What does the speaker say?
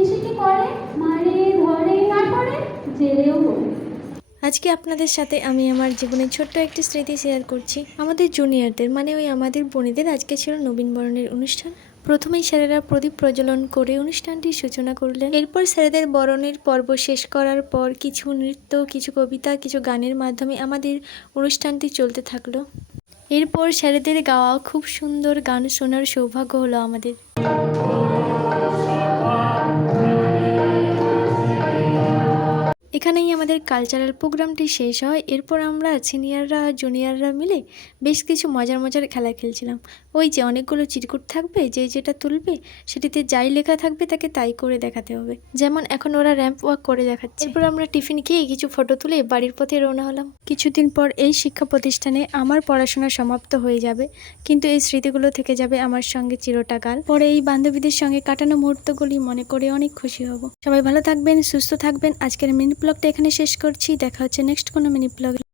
এসে কি করে? মানে মারে ধরে জেলেও আজকে আপনাদের সাথে আমি আমার জীবনের ছোট্ট একটি স্মৃতি শেয়ার করছি। আমাদের জুনিয়রদের মানে ওই আমাদের বোনেদের আজকে ছিল নবীনবরণের অনুষ্ঠান। প্রথমেই স্যারেরা প্রদীপ প্রজ্বলন করে অনুষ্ঠানটির সূচনা করলেন। এরপর স্যারেদের বরণের পর্ব শেষ করার পর কিছু নৃত্য, কিছু কবিতা, কিছু গানের মাধ্যমে আমাদের অনুষ্ঠানটি চলতে থাকল। এরপর স্যারেদের গাওয়া খুব সুন্দর গান শোনার সৌভাগ্য হলো আমাদের। এখানেই আমাদের কালচারাল প্রোগ্রামটি শেষ হয়। এরপর আমরা সিনিয়ররা জুনিয়ররা মিলে বেশ কিছু মজার মজার খেলা খেলছিলাম। ওই যে অনেকগুলো চিরকুট থাকবে, যে যেটা তুলবে, সেটিতে যাই লেখা থাকবে, তাকে তাই করে দেখাতে হবে। যেমন এখন ওরা র্যাম্প ওয়াক করে দেখাচ্ছে। এরপর আমরা টিফিন খেয়ে কিছু ফটো তুলে বাড়ির পথে রওনা হলাম। কিছুদিন পর এই শিক্ষা প্রতিষ্ঠানে আমার পড়াশোনা সমাপ্ত হয়ে যাবে, কিন্তু এই স্মৃতিগুলো থেকে যাবে আমার সঙ্গে চিরটাকাল। পরে এই বান্ধবীদের সঙ্গে কাটানো মুহূর্তগুলি মনে করে অনেক খুশি হব। সবাই ভালো থাকবেন, সুস্থ থাকবেন। আজকের মিনি ব্লগটা এখানে শেষ করছি। দেখা হচ্ছে নেক্সট কোনো মিনি ব্লগে